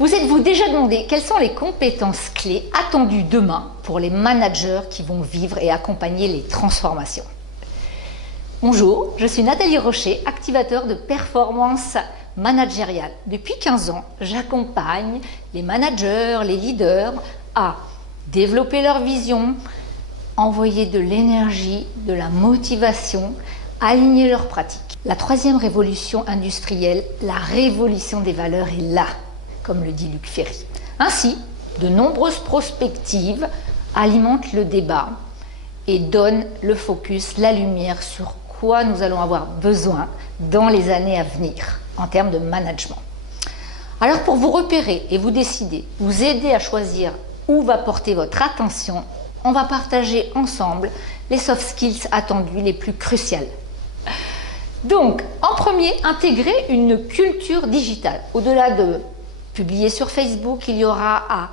Vous êtes-vous déjà demandé quelles sont les compétences clés attendues demain pour les managers qui vont vivre et accompagner les transformations? Bonjour, je suis Nathalie Rocher, activateur de performance managériale. Depuis 15 ans, j'accompagne les managers, les leaders à développer leur vision, envoyer de l'énergie, de la motivation, aligner leurs pratiques. La troisième révolution industrielle, la révolution des valeurs est là, comme le dit Luc Ferry. Ainsi, de nombreuses prospectives alimentent le débat et donnent le focus, la lumière sur quoi nous allons avoir besoin dans les années à venir en termes de management. Alors pour vous repérer et vous décider, vous aider à choisir où va porter votre attention, on va partager ensemble les soft skills attendus les plus cruciales. Donc, en premier, intégrer une culture digitale. Au-delà de publier sur Facebook, il y aura à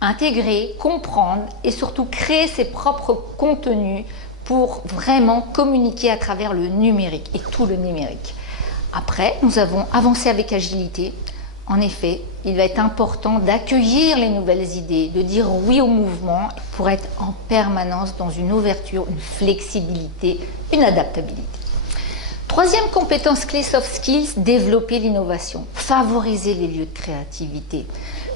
intégrer, comprendre et surtout créer ses propres contenus pour vraiment communiquer à travers le numérique et tout le numérique. Après, nous avons avancé avec agilité. En effet, il va être important d'accueillir les nouvelles idées, de dire oui au mouvement pour être en permanence dans une ouverture, une flexibilité, une adaptabilité. Troisième compétence clé soft skills, développer l'innovation, favoriser les lieux de créativité,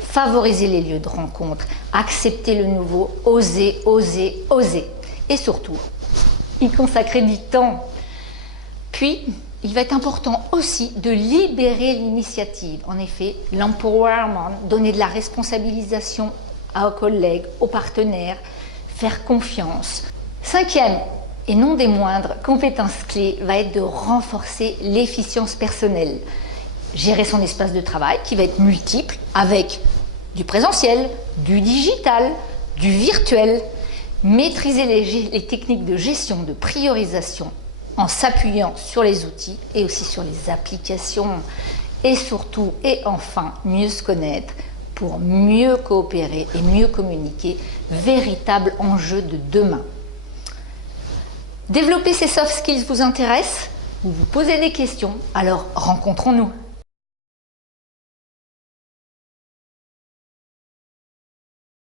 favoriser les lieux de rencontre, accepter le nouveau, oser, oser, oser. Et surtout, y consacrer du temps. Puis, il va être important aussi de libérer l'initiative. En effet, l'empowerment, donner de la responsabilisation aux collègues, aux partenaires, faire confiance. Cinquième, et non des moindres, compétence clé va être de renforcer l'efficience personnelle. Gérer son espace de travail qui va être multiple avec du présentiel, du digital, du virtuel. Maîtriser les techniques de gestion, de priorisation en s'appuyant sur les outils et aussi sur les applications. Et surtout, et enfin, mieux se connaître pour mieux coopérer et mieux communiquer. Véritable enjeu de demain. Développer ces soft skills vous intéresse? Vous vous posez des questions? Alors rencontrons-nous.